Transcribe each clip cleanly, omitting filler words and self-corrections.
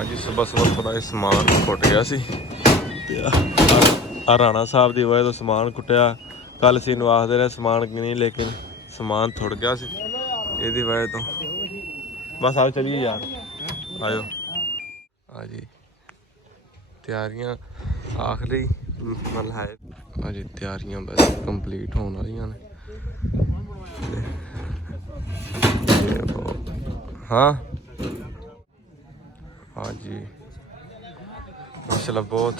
ਅੱਜ ਸਵੇਰ ਥੋੜਾ ਜਿਹਾ ਸਮਾਨ ਫੁੱਟ ਗਿਆ ਸੀ ਤੇ ਆ ਰਾਣਾ ਸਾਹਿਬ ਦੀ ਵਜ੍ਹਾ ਤੋਂ ਸਮਾਨ ਕੁੱਟਿਆ। ਕੱਲ ਸੀ ਨੂੰ ਆਖਦੇ ਰਹੇ ਸਮਾਨ ਕਿ ਨਹੀਂ, ਲੇਕਿਨ ਸਮਾਨ ਥੁੜ ਗਿਆ ਸੀ ਇਹਦੀ ਵਜ੍ਹਾ ਤੋਂ। ਬਸ ਆਓ ਚਲੀਏ ਯਾਰ, ਆਜੋ। ਹਾਂਜੀ ਤਿਆਰੀਆਂ ਆਖਰੀ ਮਤਲਬ ਹੈ ਹਾਂਜੀ, ਤਿਆਰੀਆਂ ਬਸ ਕੰਪਲੀਟ ਹੋਣ ਵਾਲੀਆਂ ਨੇ। ਹਾਂ ਹਾਂਜੀ ਮਾਸ਼ਾਅੱਲਾ ਬਹੁਤ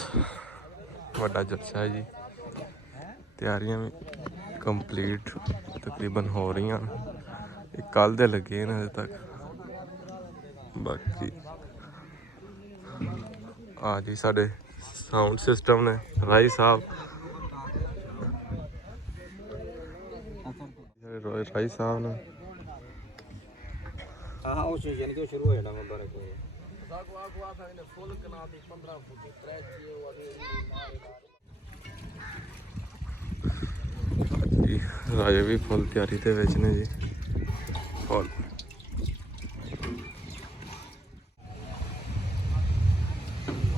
ਵੱਡਾ ਜਲਸਾ ਹੈ ਜੀ। ਤਿਆਰੀਆਂ ਵੀ ਕੰਪਲੀਟ ਤਕਰੀਬਨ ਹੋ ਰਹੀਆਂ ਨੇ। ਇਹ ਕੱਲ੍ਹ ਦੇ ਲੱਗੇ ਨੇ ਅਜੇ ਤੱਕ। ਬਾਕੀ ਆ ਜੀ ਸਾਡੇ ਸਾਊਂਡ ਸਿਸਟਮ ਨੇ ਰਾਈ ਸਾਹਿਬ, ਰਾਈ ਸਾਹਿਬ ਨੇ ਸ਼ੁਰੂ ਹੋ ਜਾਣਾ ਜੀ। ਰਾਜੇ ਵੀ ਫੁੱਲ ਤਿਆਰੀ ਦੇ ਵਿੱਚ ਨੇ ਜੀ। ਫੁੱਲ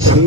6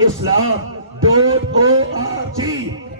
islam.org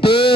2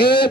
1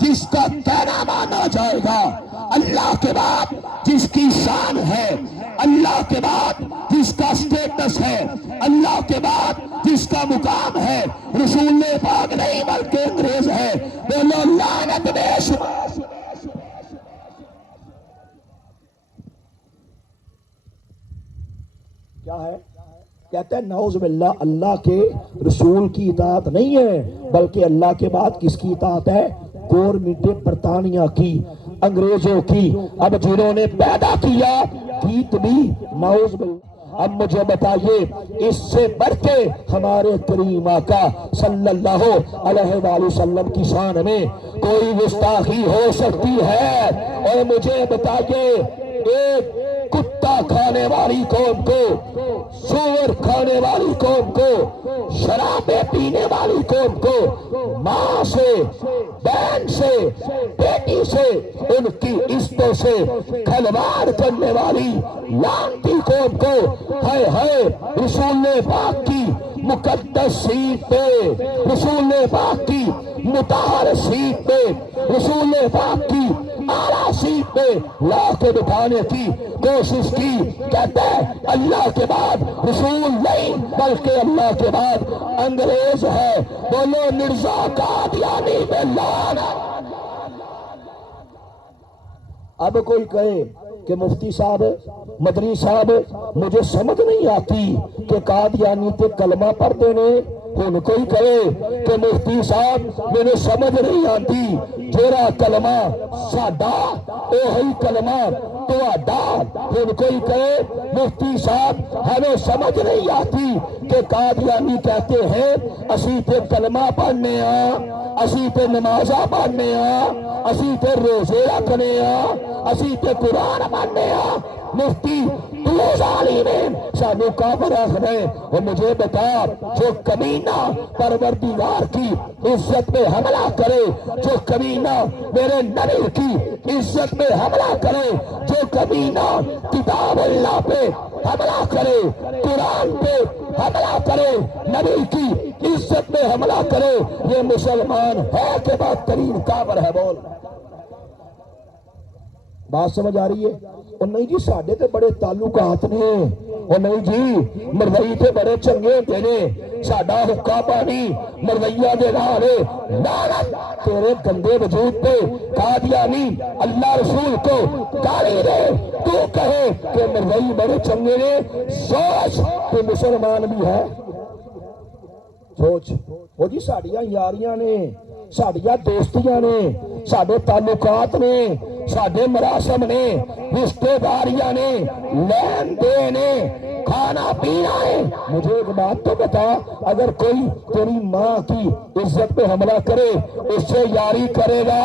جس کا کہنا مانا جائے گا، اللہ کے بعد جس کی شان ہے، اللہ کے بعد جس کا سٹیٹس ہے، اللہ کے بعد جس کا مقام ہے، رسول پاک نہیں بلکہ انگریز ہے۔ بولو لعنت بے شمار۔ کیا ہے؟ کہتے ہیں نعوذ باللہ اللہ کے رسول کی اطاعت نہیں ہے، بلکہ اللہ کے بعد کس کی اطاعت ہے؟ گورنمنٹ برطانیہ کی، انگریزوں کی۔ اب جنہوں نے پیدا کیا گیت بھی نعوذ باللہ۔ اب مجھے بتائیے اس سے بڑھ کے ہمارے کریم آقا صلی اللہ علیہ وآلہ وسلم کی شان میں کوئی گستاخی ہو سکتی ہے؟ اور مجھے بتائیے ایک کتا کھانے والی قوم کو، سور کھانے والی قوم کو، شرابیں پینے والی قوم کو، ماں سے، بہن سے، بیٹی سے، ان کی عزتوں سے کھلواڑ کرنے والی لعنتی قوم کو، ہائے ہائے رسول پاک کی مقدس سیٹ پہ، رسول پاک کی مطہر سیٹ پہ، رسول پاک کی اعلیٰ سیٹ پہ لا کے بٹھانے کی کوشش کی۔ کہتے ہیں اللہ کے بعد رسول نہیں بلکہ اللہ کے بعد انگریز ہے۔ بولو مرزا قادیانی پہ لعنت۔ اب کوئی کہے کہ مفتی صاحب، مدنی صاحب، مجھے سمجھ نہیں آتی کہ قادیانی تے کلمہ پڑھتے نے۔ ان کوئی کہے کہ مفتی صاحب میرے سمجھ نہیں آتی، تیرا کلمہ ساڈا اوہی کلمہ تہاڈا۔ ان کوئی کہے مفتی صاحب ہمیں سمجھ نہیں آتی کہ قادیانی کہتے ہیں اسی تے کلمہ پڑھنے ہاں، اسی تے نمازاں پڑھنے ہاں، اسی تے روزے رکھنے ہاں، اسی تے قرآن پڑھنے ہاں۔ مفتی تو ظالمین سانو کافر آخنے۔ اور مجھے بتا جو کمینہ پروردگار کی عزت پہ حملہ کرے، جو کمینہ میرے نبی کی عزت پہ حملہ کرے، جو کمینہ کتاب اللہ پہ حملہ کرے، قرآن پہ حملہ کرے، نبی کی عزت پہ حملہ کرے، یہ مسلمان ہے کہ بدترین کافر ہے؟ بول بات سمجھ آ رہی ہے؟ اور نہیں جی ساڈے تے بڑے تعلقات نے، اور نہیں جی مروئی تے بڑے چنگے ہوتے نے، ساڈا حکا پانی مرویہ دے نال۔ لعنت تیرے گندے وجود پہ قادیانی اللہ رسول کو گالی دے، تو کہے کہ مروئی بڑے چنگے نے۔ سوچ تو مسلمان بھی ہے، سوچ۔ وہ جی ساڈیاں یاریاں نے، ساڈیاں دوستیاں نے، ساڈے تعلقات نے، ساڈے مراسم نے، رشتے داریاں نے، لین دین نے، کھانا پینا ہے۔ مجھے ایک بات تو بتا، اگر کوئی تیری ماں کی عزت پہ حملہ کرے، اس سے یاری کرے گا؟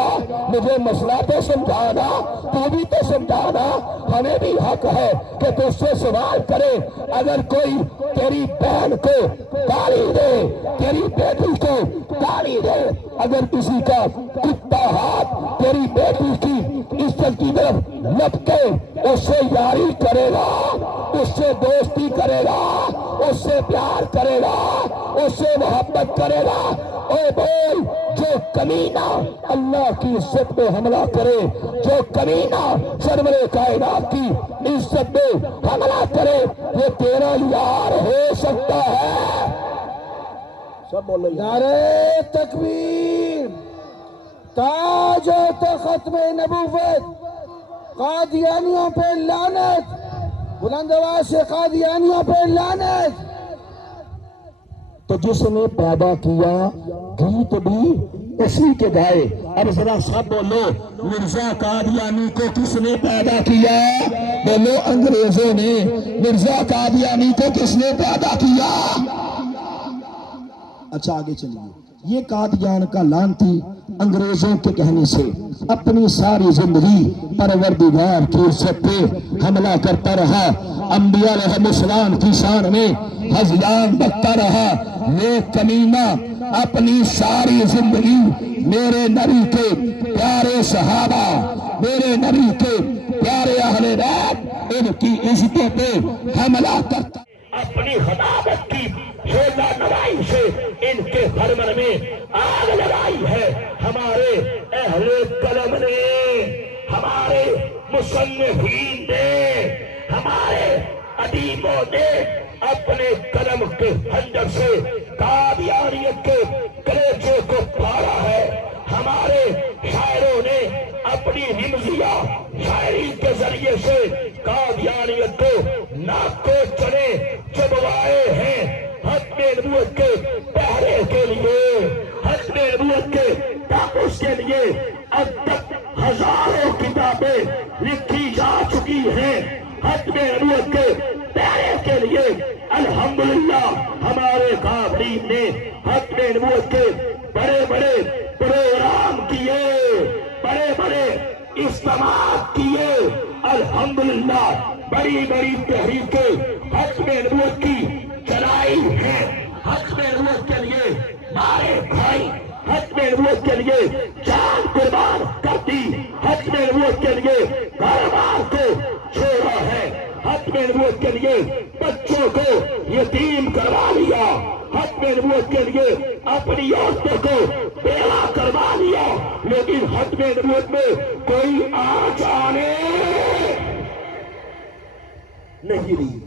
مجھے مسئلہ تو سمجھانا، تو بھی تو سمجھانا۔ ہمیں بھی حق ہے کہ تو اس سے سوال کرے۔ اگر کوئی تیری بہن کو گالی دے، تیری بیٹی کو گالی دے، اگر کسی کا کتا ہاتھ تیری بیٹی کی عزت کی طرف لپکے، اس سے یاری کرے گا، اس سے دوستی کرے گا، اس سے پیار کرے گا، اس سے محبت کرے گا۔ اے بول جو کمینہ اللہ کی عزت پہ حملہ کرے، جو کمینہ سرور کائنات کی عزت پہ حملہ کرے، یہ تیرا یار ہو سکتا ہے؟ سب بولو نعرہ تکبیر، تاج و تخت میں نبوت، قادیانیوں پہ لعنت، بلند آواز سے قادیانیوں پہ لعنت۔ تو جس نے پیدا کیا گیت بھی اسی کے گائے۔ اب ذرا سب بولو مرزا قادیانی کو کس نے پیدا کیا؟ بولو انگریزوں نے۔ مرزا قادیانی کو کس نے پیدا کیا؟ اچھا آگے چلیے۔ یہ قادیان کا لعنتی انگریزوں کے کہنے سے اپنی ساری زندگی پروردگار کی عزت پہ حملہ کرتا رہا، انبیاء علیہ السلام کی شان میں ہذیان بکتا رہا۔ یہ کمینہ اپنی ساری زندگی میرے نبی کے پیارے صحابہ، میرے نبی کے پیارے اہل بیت، ان کی عزتوں پہ حملہ کرتا، اپنی خطابت کی شولا نوائی سے ان کے حرمن میں آگ لگائی ہے۔ ہمارے پہلے قلم نے، ہمارے مصنفین نے، ہمارے ادیبوں نے اپنے قلم کے خنجر سے قادیانیت کے کلیجے کو پاڑا ہے. ہمارے شاعروں نے اپنی رمزیہ شاعری کے ذریعے سے قادیانیت کو ناک کو چنے چبوائے ہیں. ختم نبوت کے پہرے کے لیے، ختم نبوت کے تحفظ کے لیے اب تک ہزاروں کتابیں لکھی جا چکی ہیں. ختم نبوت کے پہرے کے لیے الحمدللہ ہمارے قابلین نے ختم نبوت کے بڑے بڑے پروگرام کیے، بڑے بڑے اجتماعات کیے. الحمدللہ بڑی بڑی تحریکیں ختم نبوت کی چلائی ہیں. ختم نبوت کے لیے مارے کھائی، ختم نبوت کے لیے جان قربان کر دی، ختم نبوت کے لیے کاروبار کو چھوڑا ہے، ختم نبوت کے لیے بچوں کو یتیم کروا لیا، ختم نبوت کے لیے اپنی عورتوں کو بیوہ کروا لیا. لیکن ختم نبوت میں کوئی آنچ آنے نہیں دی.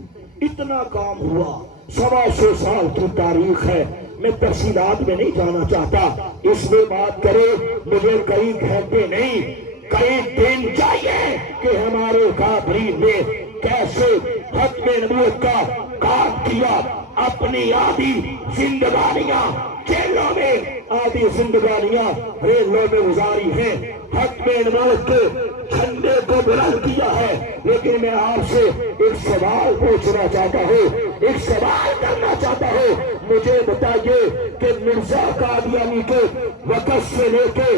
اتنا کام ہوا. 125 سال کی تاریخ ہے. میں تفصیلات میں نہیں جانا چاہتا. اس میں بات کرے مجھے کئی گھنٹے نہیں، کئی دن چاہیے کہ ہمارے قابلین نے کیسے ختم نبوت کا کام کیا. اپنی آدھی زندگانیاں جیلوں میں، آدھی زندگانیاں ریلوں میں گزاری ہیں. ختم نبوت کے جھنڈے کو بلند کیا ہے. لیکن میں آپ سے ایک سوال پوچھنا چاہتا ہوں، ایک سوال کرنا چاہتا ہوں. مجھے بتائیے کہ مرزا قادیانی کے وقت سے لے کے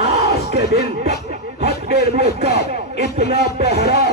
آج کے دن تک ختم نبوت کا اتنا پہرا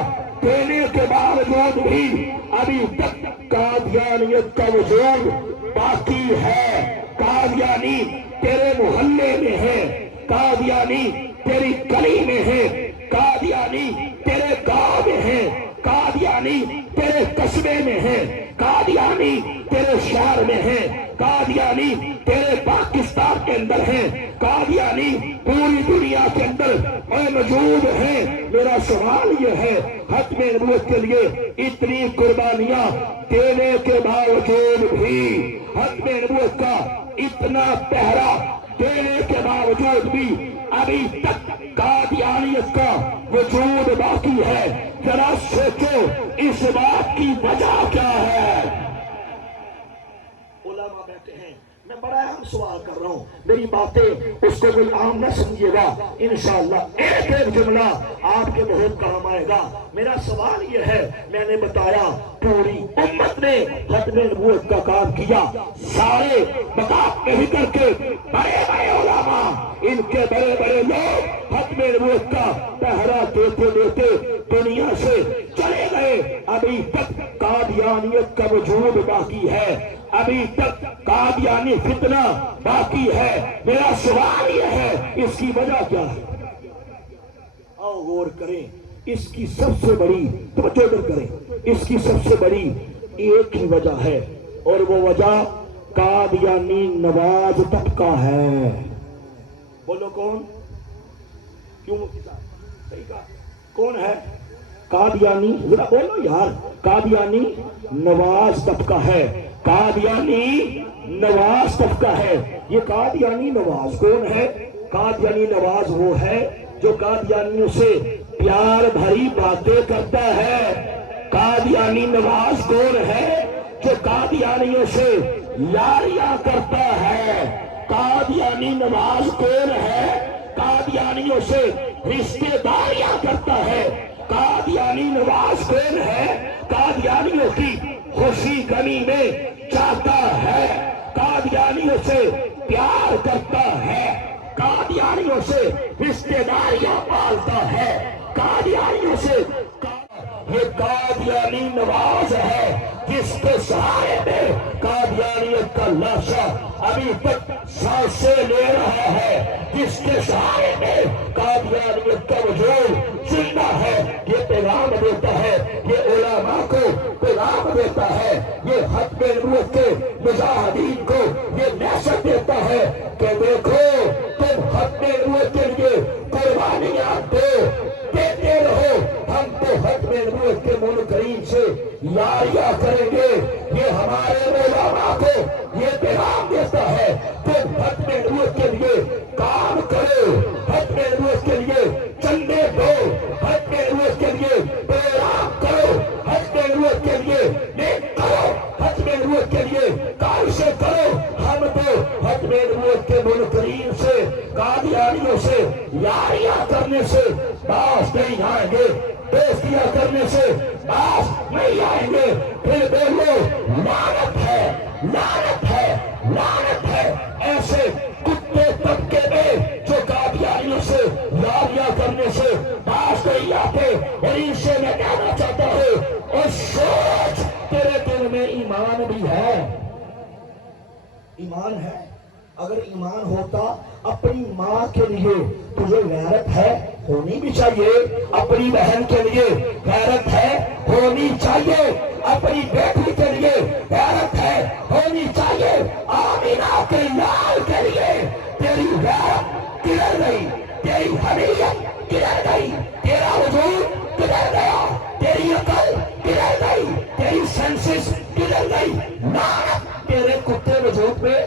دینے کے باوجود بھی ابھی تک قادیانیت کا وجود باقی ہے. قادیانی تیرے محلے میں ہے، قادیانی تیری گلی میں ہے، قادیانی تیرے گاؤں میں ہے، قادیانی تیرے قصبے میں ہے، قادیانی تیرے شہر میں ہے، قادیانی تیرے پاکستان کے اندر ہے، قادیانی پوری دنیا کے اندر موجود ہے. میرا سوال یہ ہے، ختم نبوت کے لیے اتنی قربانیاں دینے کے باوجود بھی، ختم نبوت کا اتنا پہرا دینے کے باوجود بھی ابھی تک قادیانیت کا وجود باقی ہے. ذرا سوچو اس بات کی وجہ کیا ہے. علماء بیٹھے ہیں، میں بڑا اہم سوال کر رہا ہوں، میری باتیں اس کو کوئی عام نہ سمجھیے گا. انشاءاللہ ایک ایک جملہ آپ کے بہت کام آئے گا. میرا سوال یہ ہے، میں نے بتایا پوری امت نے ختم نبوت کا کام کیا. سارے مقام نہیں کر کے بڑے بڑے علماء، ان کے بڑے بڑے لوگ ختم نبوت کا پہرا دیتے دیتے دنیا سے چلے گئے. ابھی تک قادیانیت کا وجود باقی ہے، ابھی تک قادیانی فتنہ باقی ہے. میرا سوال یہ ہے، اس کی وجہ کیا ہے؟ آؤ غور کریں. اس کی سب سے بڑی توجہ کریں، اس کی سب سے بڑی ایک ہی وجہ ہے، اور وہ وجہ قادیانی نواز طبقہ ہے. بولو کون؟ کیوں صحیح کہا؟ کون ہے؟ قادیانی. ذرا بولو یار. قادیانی نواز طبقہ ہے، قادیانی نواز طبقہ ہے. یہ قادیانی نواز کون ہے؟ قادیانی نواز وہ ہے جو قادیانیوں سے پیار بھری باتیں کرتا ہے. قادیانی نواز کون ہے؟ جو قادیانیوں سے یاریاں کرتا ہے. قادیانی نواز کون ہے؟ قادیانیوں سے رشتہ داریاں کرتا ہے. قادیانی نواز کون ہے؟ قادیانیوں کی خوشی غمی میں جاتا ہے، قادیانیوں سے پیار کرتا ہے، قادیانیوں سے رشتہ داریاں پالتا ہے، قادیانیوں سے. یہ قادیانی نواز ہے جس کے سہارے میں قادیانیت کا لاشا ابھی تک سانسیں لے رہا ہے، جس کے سہارے میں قادیانیت کا وجود زندہ ہے. یہ پیغام دیتا ہے، یہ علماء کو پیغام دیتا ہے، یہ ختم نبوت کے مجاہدین کو یہ نصیحت دیتا ہے کہ دیکھو تم ختم نبوت کے لیے ختم نبوت کے منکرین سے یاریاں کریں گے. یہ ہمارے علماء کو یہ پیغام دیتا ہے تم ختم نبوت کے لیے کام کرو, ختم نبوت کے لیے چندے دو, ختم نبوت کے لیے پیغام کرو, ختم نبوت کے لیے نیک کرو, ختم نبوت کے لیے کاوشیں کرو. ہم تو ختم نبوت کے منکرین سے, قادیانیوں سے یاریاں کرنے سے باز نہیں آئیں گے, دوستیاں کرنے سے باز نہیں آئیں گے. پھر بولو لعنت ہے, لعنت ہے, لعنت ہے ایسے کتے طبقے میں جو قادیانیوں سے یاریاں کرنے سے باز نہیں آتے. اور ان سے میں کہنا چاہتا ہوں, اور سوچ تیرے دل میں ایمان بھی ہے, ایمان ہے. اگر ایمان ہوتا اپنی ماں کے لیے تجھے غیرت ہے, ہونی بھی چاہیے. اپنی بہن کے لیے غیرت ہے, ہونی چاہیے. اپنی بیٹی کے لیے غیرت ہے, ہونی چاہیے. آمینہ کے لال کے لیے تیری غیرت کدھر گئی, تیری حمیت کدھر گئی, تیرا وجود کدھر گیا, تیری عقل کدھر گئی, تیری سینسز کدھر گئی. لعنت تیرے کتے وجود میں.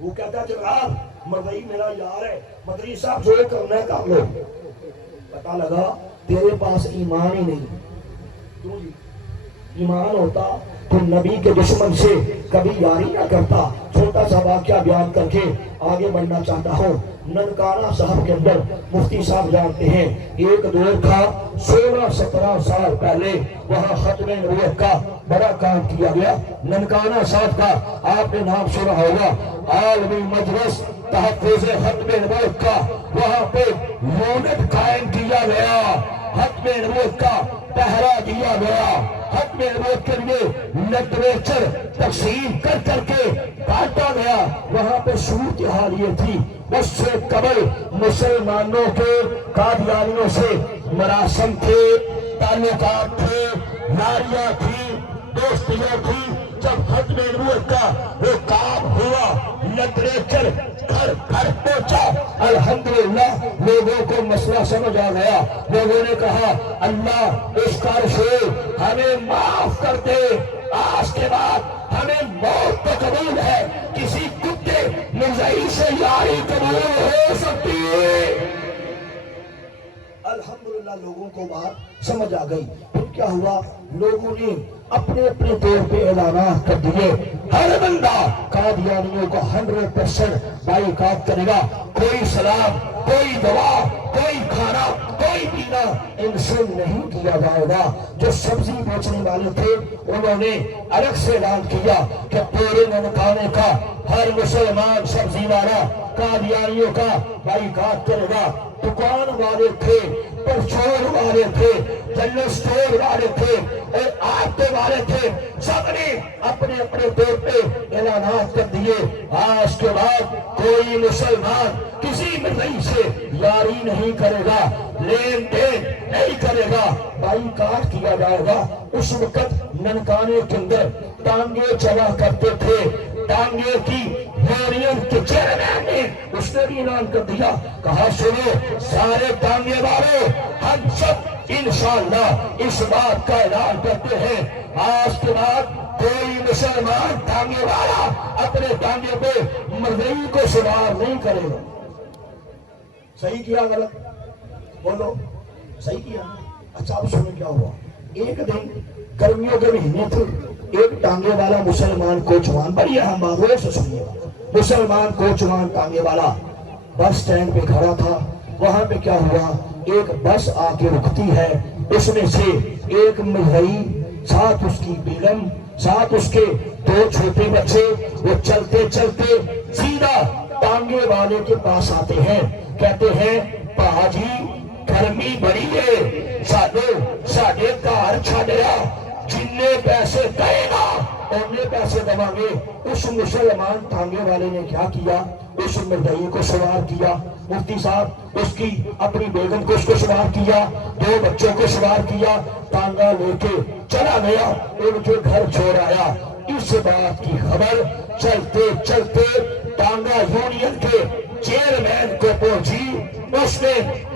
وہ کہتا ہے جناب مردئی میرا یار ہے, مدری صاحب جو کرنا ہے کام لو. پتا لگا تیرے پاس ایمان ہی نہیں. کیوں جی؟ ایمان ہوتا تو نبی کے دشمن سے کبھی یاری نہ کرتا. چھوٹا سا واقعہ بیان کر کے آگے بڑھنا چاہتا ہوں. ننکانہ صاحب کے اندر مفتی صاحب جانتے ہیں ایک دور تھا 16-17 سال پہلے وہاں ختم نبوت کا بڑا کام کیا گیا. ننکانہ صاحب کا آپ نے نام سنا ہوگا, عالمی مجلس تحفظ ختم نبوت کا وہاں پہ یونٹ قائم کیا گیا, ختم نبوت کا پہرا دیا گیا, ختم نبوت کے لیے لٹریچر تقسیم کر کر کے بانٹا گیا. وہاں پہ صورتحال یہ تھی, اس سے قبل مسلمانوں کے قادیانیوں سے مراسم تھے, تعلقات تھے, یاریاں تھی, دوستیاں تھی. جب ختم نبوت کا وہ کام ہوا, لٹریچر گھر گھر پہنچا, الحمدللہ لوگوں کو مسئلہ سمجھ آ گیا. لوگوں نے کہا اللہ اس کار سے ہمیں معاف کر دے, آج کے بعد ہمیں موت تو قبول ہے, کسی کتے مرزائی سے یاری قبول ہو سکتی ہے. الحمدللہ لوگوں کو بات سمجھ آ گئی. پھر کیا ہوا, لوگوں نے اپنے اپنے طور پہ اعلانات کر دیے, ہر بندہ قادیانیوں کو 100% بائیکاٹ کرے گا. کوئی سلام, کوئی دعا, کوئی کھانا, کوئی پینا ان سے نہیں کیا جائے گا. جو سبزی بیچنے والے تھے انہوں نے الگ سے اعلان کیا کہ پورے ننکانے کا ہر مسلمان سبزی والا قادیانیوں کا بائیکاٹ کرے گا. دکان والے تھے, پرچون والے تھے, جنرل سٹور والے تھے اور آٹے والے تھے, سب نے اپنے اپنے طور پہ اعلانات کر دیے. آج کے بعد کوئی مسلمان کسی مرزائی سے یاری نہیں کرے گا, لین دین نہیں کرے گا, بائیکاٹ کیا جائے گا. اس وقت ننکانے کے اندر ٹانگے چلا کرتے تھے, ٹانگے کی یونین کے چیئرمین نے اس نے بھی اعلان کر دیا, کہا سنو سارے ٹانگے والوں, ہم سب انشاءاللہ اس بات کا اعلان کرتے ہیں آج کے بعد کوئی مسلمان ٹانگے والا اپنے ٹانگے پہ مرزائی کو سوار نہیں کرے گا. صحیح کیا غلط؟ بولو صحیح کیا. اچھا اب سنیں کیا ہوا. ایک دن گرمیوں کے مہینے تھے, ایک ٹانگے والا مسلمان کوچوان, بڑی اہم بات ہے سے سنیے, مسلمان کوچوان ٹانگے والا بس سٹینڈ پہ کھڑا تھا. وہاں پہ کیا ہوا, ایک بس آ کے رکتی ہے, اس میں سے ایک مرزائی, ساتھ اس کی بیگم, ساتھ اس کے 2 چھوٹے بچے, وہ چلتے چلتے سیدھا ٹانگے والے کے پاس آتے ہیں. کہتے ہیں پاجی گرمی بڑی ہے, ساڈے گھر چھڈیا, جننے پیسے کہے گا انے پیسے دوا گے. اس مسلمان ٹانگے والے نے کیا کیا, اس مرزائی کو سوار کیا. مفتی صاحب اس کی اپنی بیگم کو اس کو سوار کیا, 2 بچوں کو سوار کیا, ٹانگا لے کے چلا گیا, ان کے گھر چھوڑ آیا. اس بات کی خبر چلتے چلتے ٹانگا یونین کے چیئرمین کو پہنچی. اس نے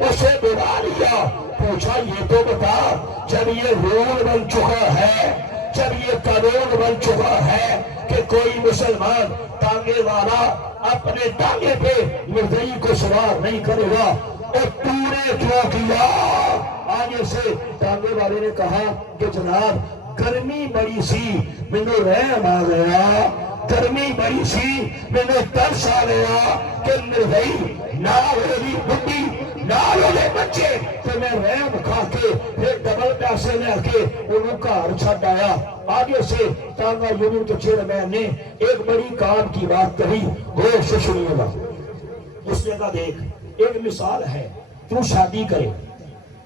اسے بلا لیا, پوچھا یہ تو بتا جب یہ رول بن چکا ہے، جب یہ قانون بن چکا ہے کہ کوئی مسلمان ٹانگے والا اپنے ٹانگے پہ مرزائی کو سوار نہیں کرے گا، اور تو نے کیوں کیا؟ آگے سے ٹانگے والے نے کہا کہ جناب گرمی بڑی سی مینوں رحم آ گیا، گرمی بڑی سی مینوں ترس آ گیا کہ مرزائی نال ہوئی بڈی نال ہوئے بچے تو میں رحم کھا کے پھر ڈبل پیسے لے کے انہوں گھر چھڈ آیا۔ آگے سے ٹانگا یونین کے چیئرمین نے ایک بڑی کام کی بات کہی، غور سے سنیے گا۔ اس نے کہا دیکھ ایک مثال ہے، تو شادی کرے،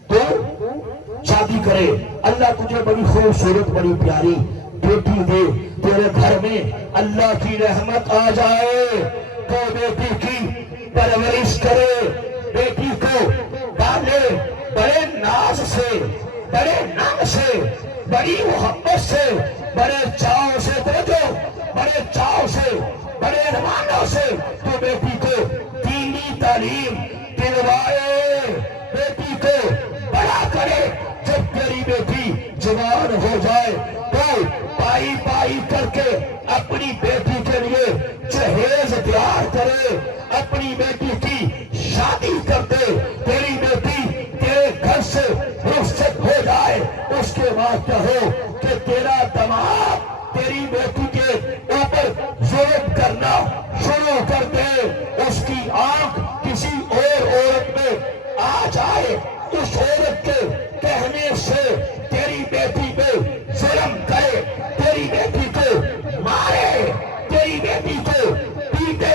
تو شادی کرے، اللہ تجھے بڑی خوبصورت بڑی پیاری بیٹی دے، تیرے گھر میں اللہ کی رحمت آ جائے تو بیٹی کی پرورش کرے، بیٹی کو پالے بڑے ناز سے، بڑے نام سے، بڑی محبت سے، بڑے چاؤ سے، بڑے چاؤ سے، بڑے ارمانوں سے تو بیٹی کو دینی تعلیم دلوائے، بیٹی کو بڑا کرے۔ جب تیری بیٹی جوان ہو جائے تو پائی پائی کر کے اپنی بیٹی کے لیے جہیز تیار کرے، اپنی بیٹی کی شادی کر دے، تیری بیٹی تیرے گھر سے رخصت ہو جائے، اس کے بعد کہو کہ تیرا دماغ تیری بیٹی کے اوپر ظلم کرنا شروع کر دے، اس کی آنکھ کسی اور عورت میں آ جائے، اس عورت کے کہنے سے تیری بیٹی پہ ظلم کرے، تیری بیٹی کو مارے، تیری بیٹی کو پیٹے،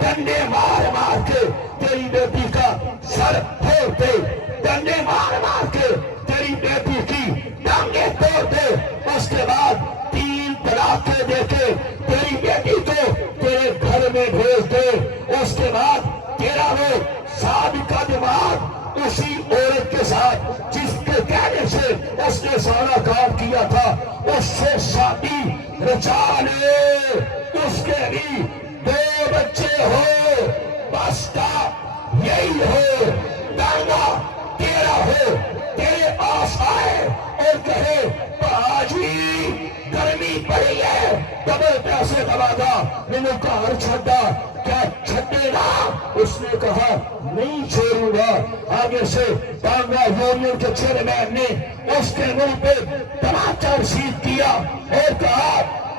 ڈنڈے مار مار کے تیری بیٹی کا سر پھوڑ دے، ڈنڈے مار مار کے تیری بیٹی کی ٹانگیں توڑ دے، اس کے بعد 3 طلاقیں دے کے تیری بیٹی کو تیرے گھر میں بھیج دے، اس کے بعد تیرا وہ سابقہ دماغ اسی عورت کے ساتھ جس کے کہنے سے اس نے سارا کام کیا تھا اس سے شادی رچا لے، اس کے بھی 2 بچے ہو، بس کا یہی ہو، ٹانگا تیرا ہو، تیرے پاس آئے اور کہے باجی گرمی پڑی ہے، ڈبل پیسے دبا دا، مینوں گھر چھڈا، کیا چھڈے گا؟ اس نے کہا نہیں چھوڑوں گا۔ آگے سے ٹانگا یونین کے چیئرمین نے اس کے منہ پہ تماچا رسید کیا اور کہا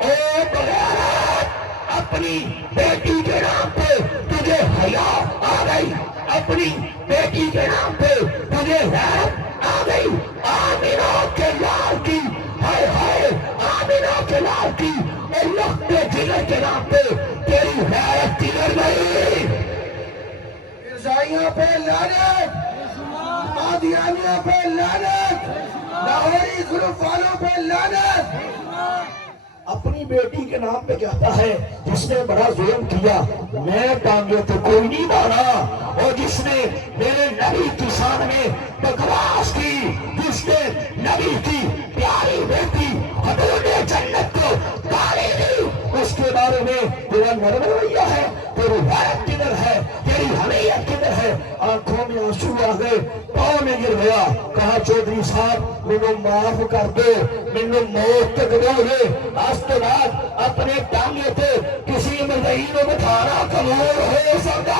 اے بغیرت، اپنی بیٹی کے نام پہ تجھے حیا آ گئی، اپنی بیٹی کے نام پہ تجھے غیرت آ گئی، آمینہ کے لال کی، ہائے ہائے آمینہ کے لال کی اور لخت جگر کے نام پہ تیری غیرت جگر گئی۔ مرزائیوں پہ لعنت، قادیانیوں پہ لعنت، لاہوری گروپ والوں پہ لعنت۔ اپنی بیٹی کے نام پہ کہتا ہے جس نے بڑا ظلم کیا میں ٹانگے تو کوئی نہیں مارا، اور جس نے میرے نبی کی شان میں بکواس کی، جس نے نبی کی پیاری بیٹی حدود جنت کو گالی دی، اس کے بارے میں تیرا نرم رویہ ہے، تیری غیرت کدھر ہے، تیری حمیت کدھر ہے؟ آنکھوں میں آنسو آ گئے، پاؤں میں گر گیا، کہا چودھری صاحب مینوں معاف کر دو، مینوں موت تک دو گے، آج کے بعد اپنے ٹانگے پہ کسی مرزائی کو بٹھانا قبول ہو سکتا۔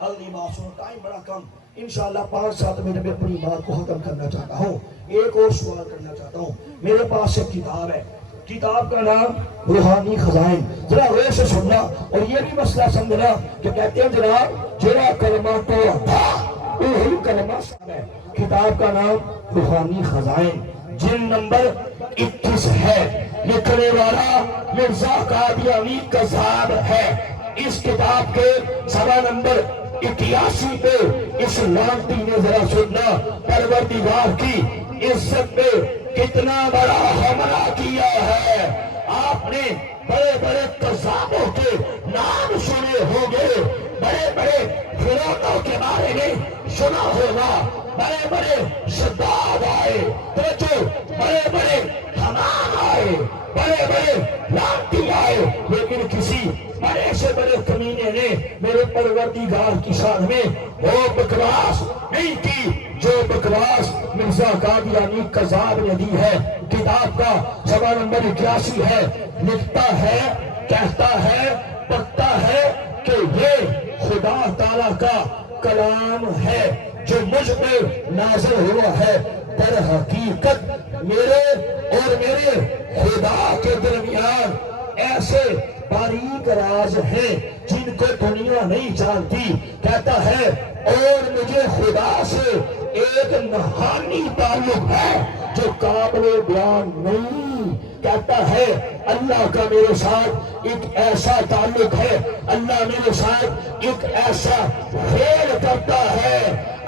اگلی بات سنو، ٹائم بڑا کم، انشاءاللہ 5-7 منٹ میں اپنی بات کو ختم کرنا چاہتا ہوں۔ ایک اور سوال کرنا چاہتا ہوں، میرے پاس ایک کتاب ہے، کتاب کا نام روحانی خزائن، ذرا غور سے سننا اور یہ بھی مسئلہ سمجھنا کہ کہتے ہیں جناب جڑا کلمہ تو وہی کلمہ سب ہے۔ کتاب کا نام روحانی خزائن، جلد نمبر 21 ہے، لکھنے والا مرزا قادیانی کذاب ہے۔ اس کتاب کے صفحہ نمبر 81 پہ اس لعنتی نے ذرا سننا پروردگار کی عزت پہ کتنا بڑا حملہ کیا ہے۔ آپ نے بڑے بڑے کذابوں کے نام سنے ہوں گے، بڑے بڑے فرعونوں کے بارے میں سنا ہوگا، بڑے بڑے شداد آئے، بڑے بڑے حمان آئے، بڑے بڑے لعنتی آئے، لیکن کسی بڑے سے بڑے کمینے نے میرے پروردگار کی شان میں وہ بکواس نہیں کی جو بکواس مرزا قادیانی قذاب نے دی ہے۔ کتاب کا صفحہ نمبر 81 ہے، لکھتا ہے، کہتا ہے، پڑھتا ہے کہ یہ خدا تعالیٰ کا کلام ہے جو مجھ پہ نازل ہوا ہے۔ در حقیقت میرے اور میرے خدا کے درمیان ایسے باریک راز ہیں جن کو دنیا نہیں جانتی۔ کہتا ہے اور مجھے خدا سے ایک نہانی تعلق ہے جو قابل بیان نہیں۔ کہتا ہے اللہ کا میرے ساتھ ایک ایسا تعلق ہے، اللہ میرے ساتھ ایک ایسا فعل کرتا ہے،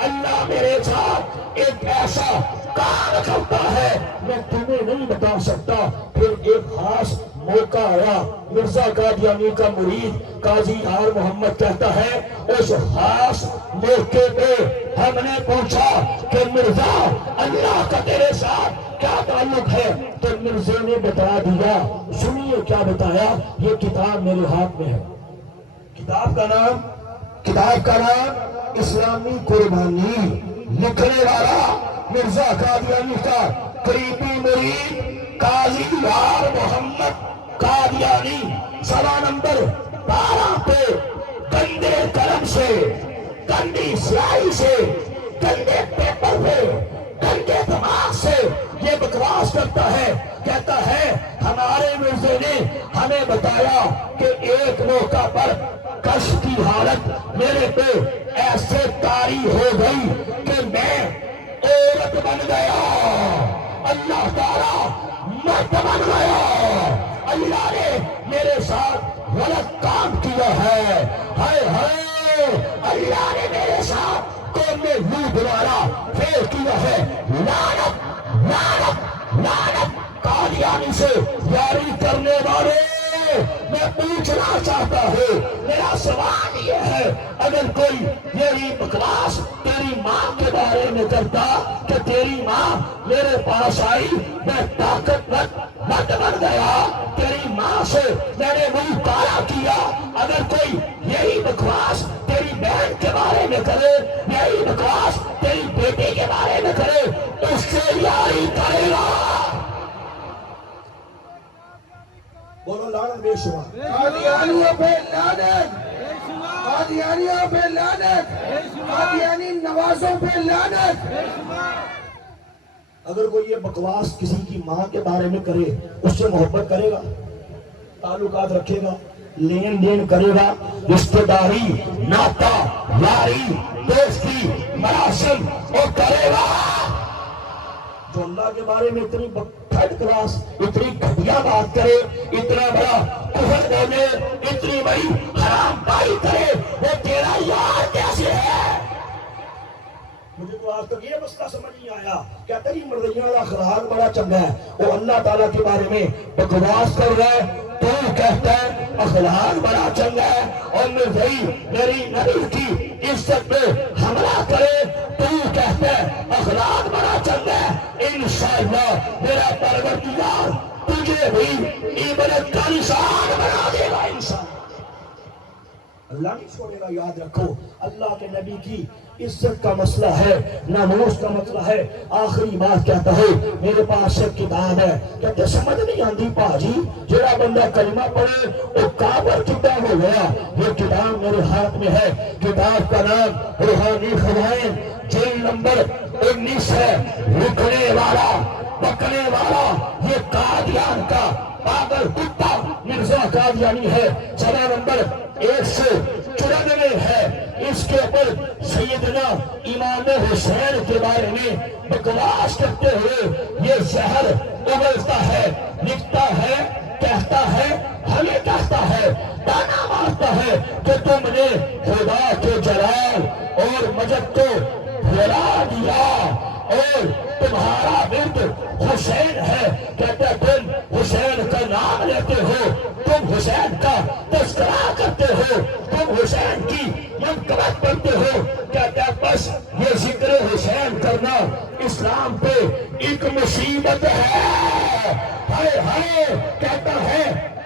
اللہ میرے ساتھ ایک ایسا کام کرتا ہے میں تمہیں نہیں بتا سکتا۔ پھر ایک خاص موقع آیا، مرزا قادیانی کا مرید قاضی یار محمد کہتا ہے اس خاص موقع پہ ہم نے پوچھا کہ مرزا اللہ کا تیرے ساتھ کیا تعلق ہے؟ تو مرزا نے بتا دیا۔ سنیے کیا بتایا، یہ کتاب میرے ہاتھ میں ہے۔ کتاب کا نام اسلامی قربانی، لکھنے والا مرزا قادیانی کا قریبی مرید قاضی یار محمد قادیانی، صفحہ نمبر 12 پہ گندے قلم سے، گندی سیاہی سے، گندے پیپر پہ، گندے دماغ سے یہ بکواس کرتا ہے۔ کہتا ہے ہمارے مرزے نے ہمیں بتایا کہ ایک موقع پر کشف کی حالت میرے پہ ایسے طاری ہو گئی کہ میں عورت بن گیا، اللہ تعالیٰ مرد بن گیا، اللہ نے میرے ساتھ غلط کام کیا ہے، ہائے ہائے اللہ نے میرے ساتھ قوم میں منہ دوبارہ پھیر کیا ہے۔ لعنت لعنت لعنت قادیانی سے یاری کرنے والے، میں پوچھنا چاہتا ہوں، میرا سوال یہ ہے اگر کوئی یہی بکواس تیری ماں کے بارے میں کرتا کہ تیری ماں میرے پاس آئی میں طاقتور مرد بن گیا، تیری ماں سے میں نے منہ کالا کیا، اگر کوئی یہی بکواس تیری بہن کے بارے میں کرے، یہی بکواس تیری بیٹی کے بارے میں کرے، اس سے یاری کرے گا۔ بولو لعنت بے شمار۔ قادیانیوں پہ لعنت، قادیانیوں پہ لعنت، قادیانی نوازوں پہ لعنت۔ اگر کوئی یہ بکواس کسی کی ماں کے بارے میں کرے، اس سے محبت کرے گا، تعلقات رکھے گا، لین دین کرے گا، رشتہ داری، ناتا، یاری، دوستی، مراسم وہ کرے گا۔ جو اللہ کے بارے میں اتنی تھرڈ کلاس، اتنی گھٹیا بات کرے، اتنا بڑا کفر بولے، اتنی بڑی حرام کاری کرے، وہ تیرا یار کیسے ہے؟ مجھے تو آج تک یہ مسئلہ سمجھ نہیں آیا، کیا تیری مردیاں والا اخلاق بڑا چنگا ہے، وہ اللہ تعالیٰ کے بارے میں بکواس کر رہا ہے، تو کہتا ہے اخلاق بڑا چنگا ہے، اور میری نبی کی عزت پہ حملہ کرے، تو کہتا ہے اخلاق بڑا چنگا ہے۔ انشاءاللہ میرا پروردگار تجھے بھی عبرت کا نشان بنا دے گا انشاءاللہ۔ اللہ نہیں چھوڑے گا، یاد رکھو اللہ کے نبی کی عزت کا مسئلہ ہے، ناموس کا مسئلہ ہے۔ آخری بات کہتا ہے میرے پاس ایک کتاب ہے، کہتے سمجھ نہیں آندی پاجی جڑا بندہ کلمہ پڑھے وہ کافر کتاب ہو گیا۔ یہ کتاب میرے ہاتھ میں ہے، کتاب کا نام روحانی خزائن، جلد نمبر 19 ہے۔ لکھنے والا پکڑنے والا یہ قادیان کا پاگل کتا مرزا قادیانی ہے، صفحہ نمبر 194 ہے۔ اس کے اوپر سیدنا امام حسین کے بارے میں بکواس کرتے ہوئے یہ زہر اگلتا ہے، لکھتا ہے، کہتا ہے، ہمیں کہتا ہے، تانا مارتا ہے کہ تم نے خدا کے جلال اور مجد کو بھلا دیا اور تمہارا ورد حسین ہے۔ کہتا تم حسین کا نام لیتے ہو، تم حسین کا تذکرہ کرتے ہو، تم حسین کی منقبت کرتے ہو۔ کہتا بس یہ ذکر حسین کرنا اسلام پہ ایک مصیبت ہے۔ ہائے ہائے کہتا ہے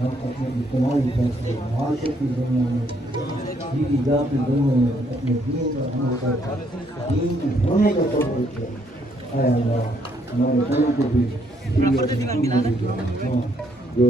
ہم اپنے اجتماعی فیصلے معاشرے کی دنیا میں دینی ذاتی دنیا میں اپنے دین کا عمل کر دین کی ہونے کا توفیق دے. اے اللہ ہمارے بڑوں کو بھی جو